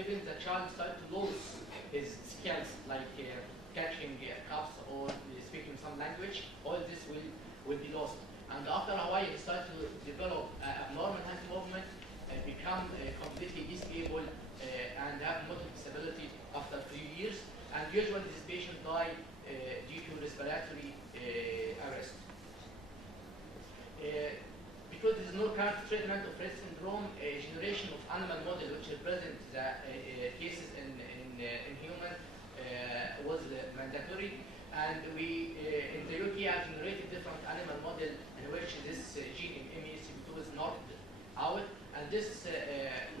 even the child started to lose his skills, like catching cups or speaking some language, all this will be lost. And after a while, he started to develop abnormal hand movement, become completely disabled, and have motor disability after a few years. And usually this patient die due to respiratory arrest. Because there is no current treatment of Rett syndrome, a generation of animal model which represent the cases in human was mandatory. And we, in the UK, have generated different animal model in which this gene in MECP2 is knocked out. And this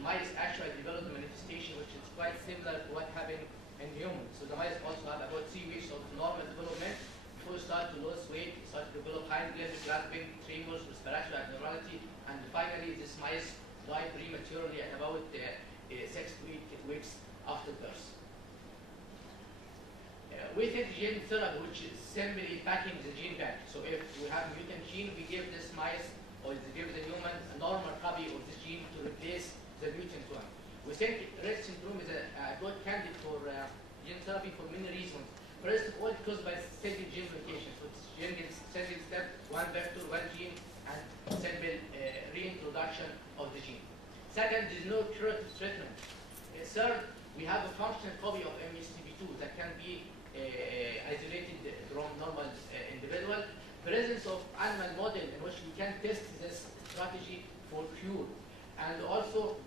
mice actually developed a manifestation which is quite similar to what happened in humans. So the mice also had about 3 weeks of normal development before they start to lose weight, start to develop hind limb grasping, tremors, respiratory abnormality, and finally this mice died prematurely at about 6 to 8 weeks after birth. We take gene therapy, which is simply packing the gene back. So if we have mutant gene, we give this mice or give the human a normal copy of this gene to replace the mutant one. We think Rett syndrome is a good candidate for gene therapy for many reasons. First of all, caused by simple gene mutation. So it's single step, one vector, one gene, and simple reintroduction of the gene. Second, there is no curative treatment. Third, we have a functional copy of MECP2 that can be isolated from normal individual. Presence of animal model in which we can test this strategy for cure, and also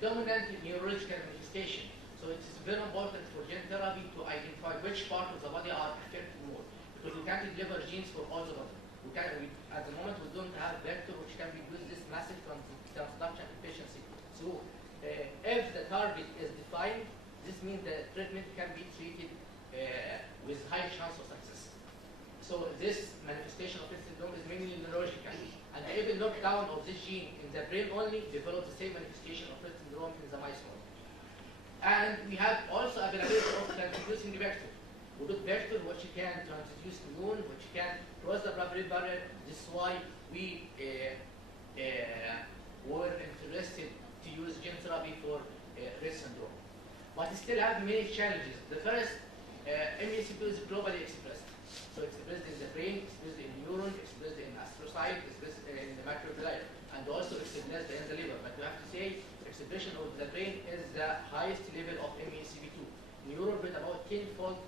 dominant neurological manifestation. So it is very important for gene therapy to identify which part of the body are affected more, because we can't deliver genes for all the body. At the moment, we don't have vector which can be used this massive transduction efficiency. So if the target is defined, this means the treatment can be treated with high chance of success. So this manifestation of Rett syndrome is mainly neurological, and even knockdown of this gene in the brain only develops the same manifestation of Rett syndrome in the mice model. And we have also availability of transducing vector. We got vector which can transduce immune, which can cross the blood-brain barrier. This is why we were interested to use gene therapy for Rett syndrome. But it still have many challenges. The first, MECP2 is globally expressed. So expressed in the brain, expressed in neuron, expressed in astrocyte, expressed in the microvilli, and also expressed in the liver. But we have to say expression of the brain is the highest level of MECP2. Neuron with about 10-fold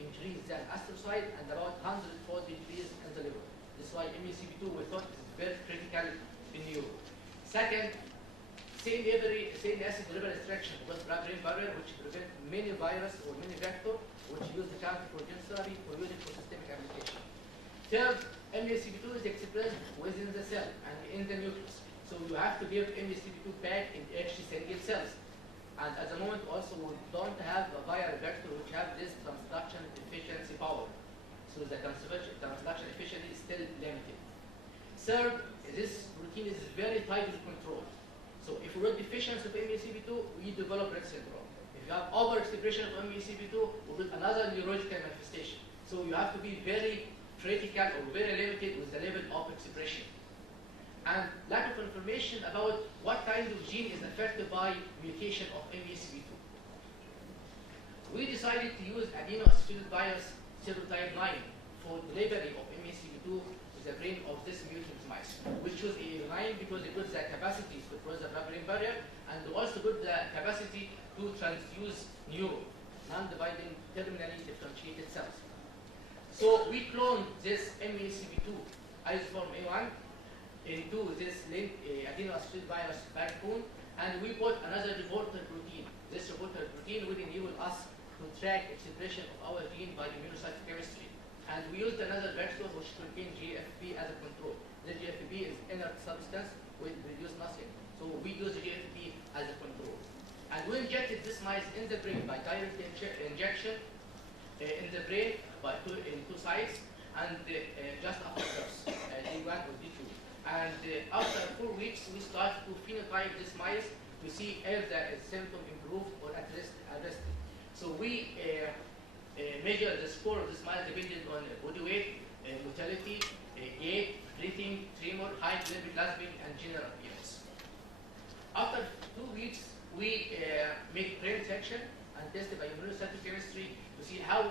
increase than astrocyte and about 100-fold increase in the liver. This is why MECP2 we thought is very critical in neuron. Second, same acid liver extraction with blood-brain barrier, which prevent many virus or many vector, which use the chance for gene therapy for using for systemic application. Third, MECP2 is expressed within the cell and in the nucleus. So you have to give MECP2 back in each single cells. And at the moment also we don't have a viral vector which have this transduction efficiency power. So the transduction efficiency is still limited. Third, this protein is very tightly controlled. So if we have deficiency of MECP2, we develop Rett syndrome. If you have overexpression of MECP2, we get another neurological manifestation. So you have to be very critical or very limited with the level of expression. And lack of information about what kind of gene is affected by mutation of MECP2. We decided to use amino-associated virus serotype 9 for delivery of MECP2 to the brain of this mutant mice. We chose A9 because it got the capacity to cross the blood-brain barrier and also got the capacity to transduce neuron, non-dividing terminally differentiated cells. So we cloned this MECP2 isoform A1 into this adeno-associated virus backbone, and we put another reporter protein. This reporter protein will enable us to track expression of our gene by immunocytochemistry. And we used another vector which contains GFP as a control. The GFP is inert substance, will produce nothing. So we use GFP as a control. And we injected this mice in the brain by direct injection in the brain in two sites, and just after birth, D1 or D2. And after 4 weeks, we start to phenotype this mice to see if the symptom improved or arrested. So we measure the score of this mice depending on body weight, motility, gait, breathing, tremor, height, limb, clasping, and general appearance. After 2 weeks, we make brain section and test by immunocytochemistry to see how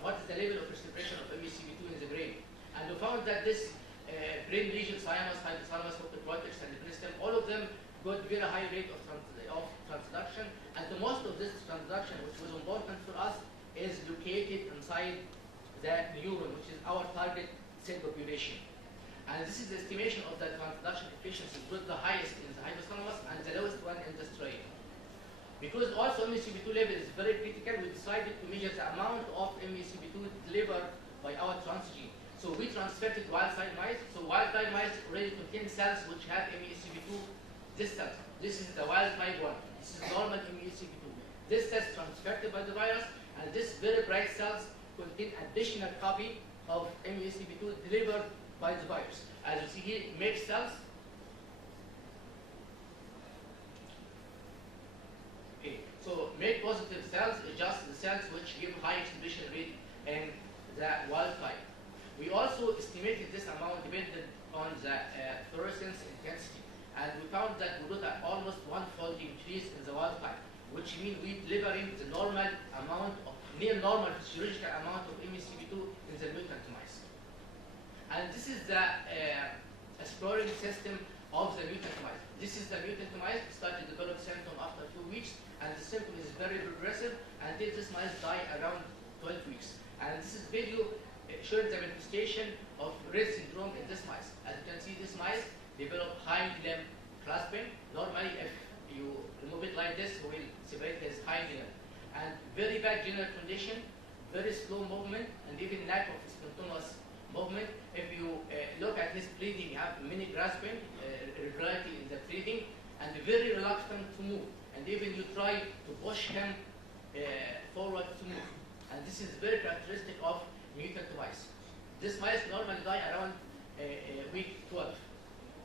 what is the level of expression of MECP2 in the brain. And we found that this brain regions, thymus, hypothalamus, cortex, and brainstem, all of them got very high rate of transduction. And the most of this transduction, which was important for us, is located inside the neuron, which is our target cell population. And this is the estimation of the transduction efficiency, with the highest in the hypothalamus and the lowest one in the striatum. Because also MECP2 level is very critical, we decided to measure the amount of MECP2 delivered by our transgene. So we transferred it to wild-type mice. So wild-type mice already contain cells which have MECP2. This cell, this is the wild-type one. This is normal MECP2. This cell is transferred by the virus, and this very bright cells contain additional copy of MECP2 delivered by the virus. As you see here, mixed cells. Okay. So make positive cells is just the cells which give high expression rate in the wild type. We also estimated this amount dependent on the fluorescence intensity, and we found that we got an almost one-fold increase in the wild type, which means we delivering the normal amount of near normal physiological amount of MECP2 in the mutant mice. And this is the exploring system of the mutant mice. This is the mutant mice start to develop symptom after a few weeks, and the symptom is very progressive until this mice die around 12 weeks. And this is video showing the manifestation of Rett syndrome in this mice. As you can see, this mice develop hind limb clasping. Normally, if you remove it like this, we will separate his hind limb. And very bad general condition, very slow movement, and even lack of spontaneous movement. If you look at his breathing, you have many grasping, irregularity in the breathing, and very reluctant to move. And even you try to push him forward to move. And this is very characteristic of mutant mice. This mice normally die around week 12,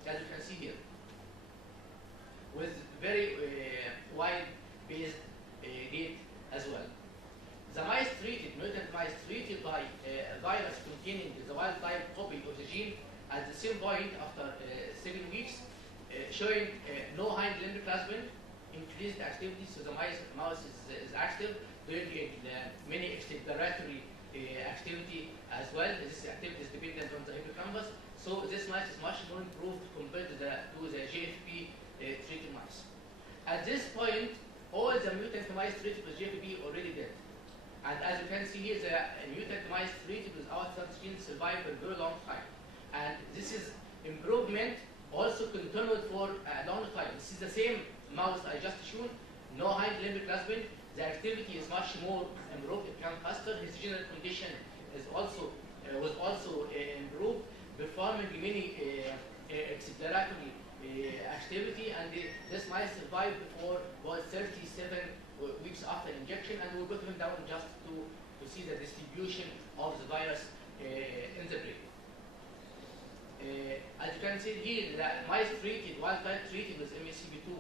as you can see here, with very wide-based gait as well. The mice treated, mutant mice treated by a virus containing the wild-type copy of the gene at the same point after 7 weeks, showing no hind limb clasping, increased activity, so the mouse is active during many exploratory activity as well. This activity is dependent on the hippocampus, so this mice is much more improved compared to the GFP treated mice. At this point, all the mutant mice treated with GFP already dead. And as you can see here, the mutant mice treated with our transgene survive for a very long time. And this is improvement also continued for a long time. This is the same mouse I just showed, no hind limb clasping. The activity is much more improved, it became faster. His general condition is also was also improved, performing many exploratory activity, and this mice survived for about 37 weeks after injection, and we got him down just to see the distribution of the virus in the brain. As you can see here, the mice treated, wild type treated with MECP2,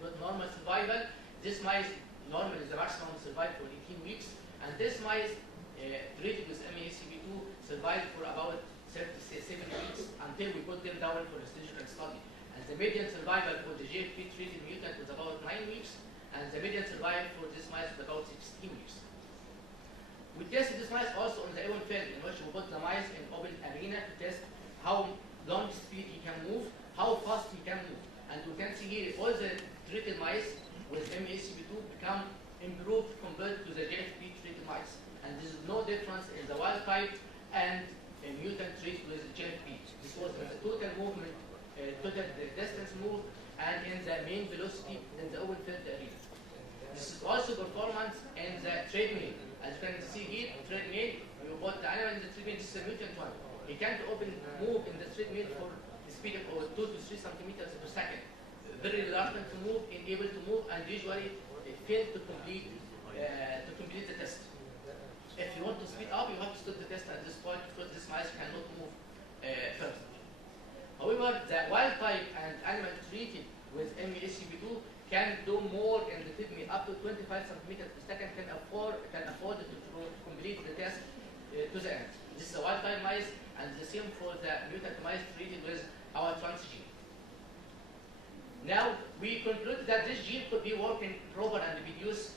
got normal survival. This mice normally the maximum survived for 18 weeks, and this mice treated with MECP2 survived for about 37 weeks until we put them down for a histological study. And the median survival for the GFP treated mutant was about 9 weeks, and the median survival for this mice was about 16 weeks. We tested this mice also on the open field, in which we put the mice in open arena to test how long speed he can move, how fast he can move. And you can see here all the treated mice with MECP2 become improved compared to the GFP treated mice. And there is no difference in the wild type and a mutant treated with GFP. This was in the total movement, total distance moved, and in the mean velocity in the open field arena. This is also performance in the treadmill. As you can see here, treadmill, you put the animal in the treadmill, this is a mutant one. He can't move in the treadmill for the speed of 2 to 3 centimeters per second. Very reluctant to move, unable to move, and usually fail to complete the test. If you want to speed up, you have to stop the test at this point because this mice cannot move further. However, the wild type and animal treated with MECP2 can do more in the treadmill, up to 25 centimeters per second, can afford to complete the test to the end. This is a wild type mice, and the same for the mutant mice treated with our transgene. Now, we concluded that this gene could be working proper and produce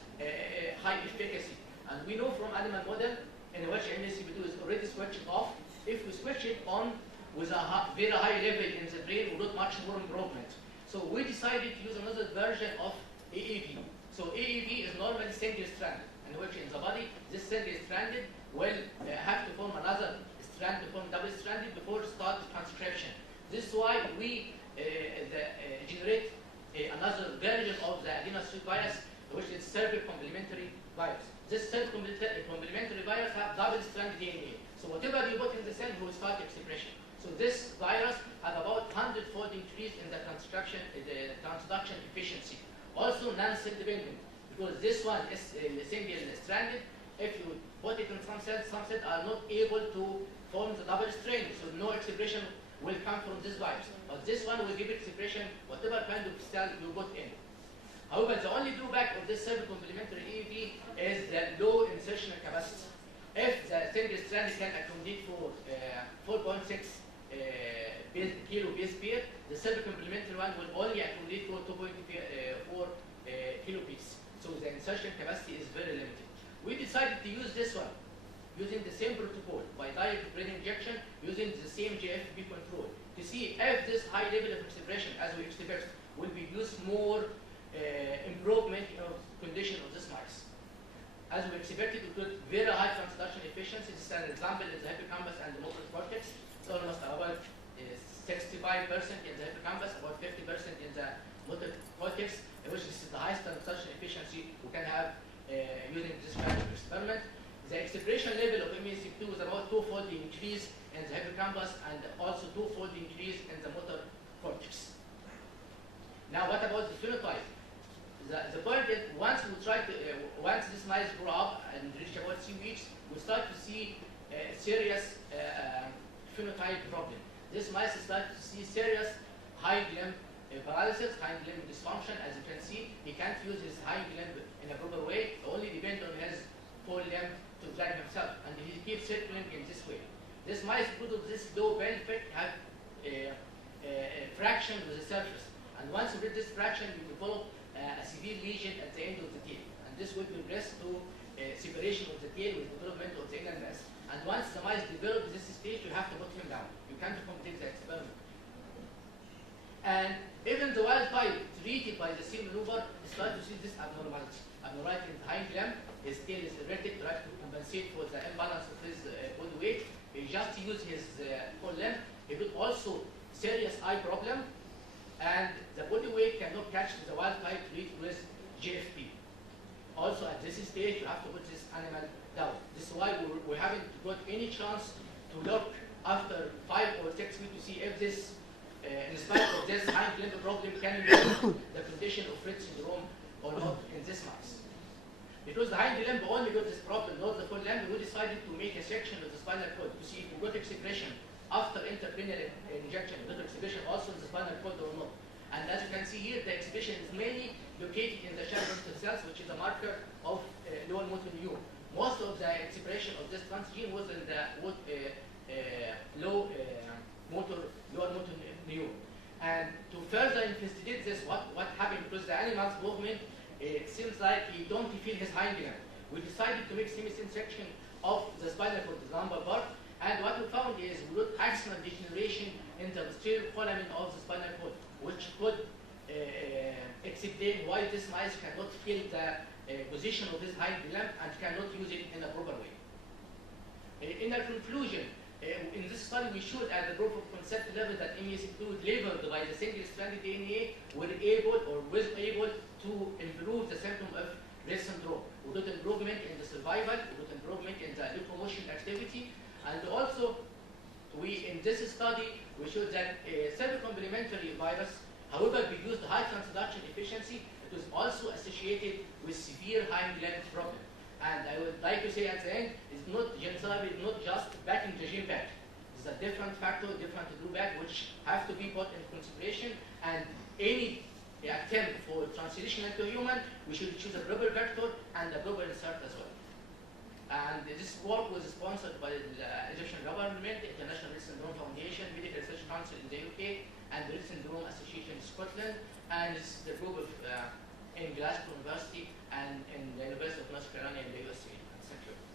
high efficacy. And we know from animal model in which MSCP2 is already switched off. If we switch it on with a very high level in the brain, we got much more improvement. So we decided to use another version of AAV. So AAV is normally single-stranded, in which in the body, this single-stranded will have to form another strand to form double-stranded before start transcription. This is why we generate another version of the adenovirus virus, which is cervic-complementary virus. This cervic-complementary virus have double-stranded DNA. So whatever you put in the cell, it will start expression. So this virus has about 100-fold increase in the transduction efficiency. Also non-cell dependent, because this one is single-stranded. If you put it in some cells are not able to form the double strand, so no expression will come from this virus. But this one will give expression whatever kind of cell you put in. However, the only drawback of this cervic-complementary AAV is the low insertional capacity. If the single strand can accommodate for 4.6 kilo base pair, the cervic-complementary one will only accommodate for 2.4 kilo base. So the insertion capacity is very limited. We decided to use this one, using the same protocol by direct brain injection, using the same GFP control, to see if this high level of expression, as we expect, will produce more improvement of condition of this mice. As we expected, we got very high transduction efficiency. This is an example in the hippocampus and the motor cortex. It's almost about 65% in the hippocampus, about 50% in the motor cortex, which is the highest transduction efficiency we can have using this kind of experiment. The expression level of MSCP2 is about 2-fold increase in the hippocampus and also 2-fold increase in the motor cortex. Now, what about the phenotype? The point is, once this mice grow up and reach about 3 weeks, we start to see serious phenotype problem. This mice start to see serious hind limb paralysis, hind limb dysfunction. As you can see, he can't use his hind limb in a proper way. He only depend on his fore limb to drag himself, and he keeps circling in this way. This mice, because of this low benefit, have a fraction with the surface. And once you get this fraction, you develop a severe lesion at the end of the tail. And this will progress to separation of the tail with development of the inner mass. And once the mice develop this stage, you have to put him down. You can't complete the experiment. And even the wild type treated by the same maneuver start to see this abnormality. Abnormality in the hind limb, his tail is erratic, tries to compensate for the imbalance of his body weight. He just used his whole limb. He got also serious eye problem, and the body weight cannot catch the wild type treated with GFP. Also at this stage, you have to put this animal down. This is why we haven't got any chance to look after 5 or 6 weeks to see if this, in spite of this hind limb problem, can improve the condition of Rett syndrome or not in this mouse. Because the hind limb only got this problem, not the full limb, we decided to make a section of the spinal cord to see if we got expression after intracranial injection, got expression also in the spinal cord or not. And as you can see here, the expression is mainly located in the shadow cells, which is a marker of lower motor neuron. Most of the expression of this transgene was in the lower motor neuron. And to further investigate this, what happened, because the animal's movement, it seems like he don't feel his hind limb. We decided to make section section of the spinal cord, the lumbar part, and what we found is we got axonal degeneration in the posterior foramen of the spinal cord, which could explain why this mice cannot feel the position of his hind limb and cannot use it in a proper way. In a conclusion, in this study we showed at the proof of concept level that MSCP2 delivered by the single-stranded DNA was able to improve the symptom of Rett syndrome. We got improvement in the survival, we got improvement in the locomotion activity, and also in this study we showed that a cervic-complementary virus, however, produced high transduction efficiency. It was also associated with severe hind limb problem. And I would like to say at the end, it's not gene therapy, it's not just backing the gene back. It's a different factor, different drawback, which have to be put in consideration. And any attempt for translation into human, we should choose a proper vector and a proper insert as well. And this work was sponsored by the Egyptian government, International Rett Syndrome Foundation, Medical Research Council in the UK, and Rett Syndrome Association Scotland, and it's the group of in Glasgow University and in the University of North Carolina in the USA. Thank you.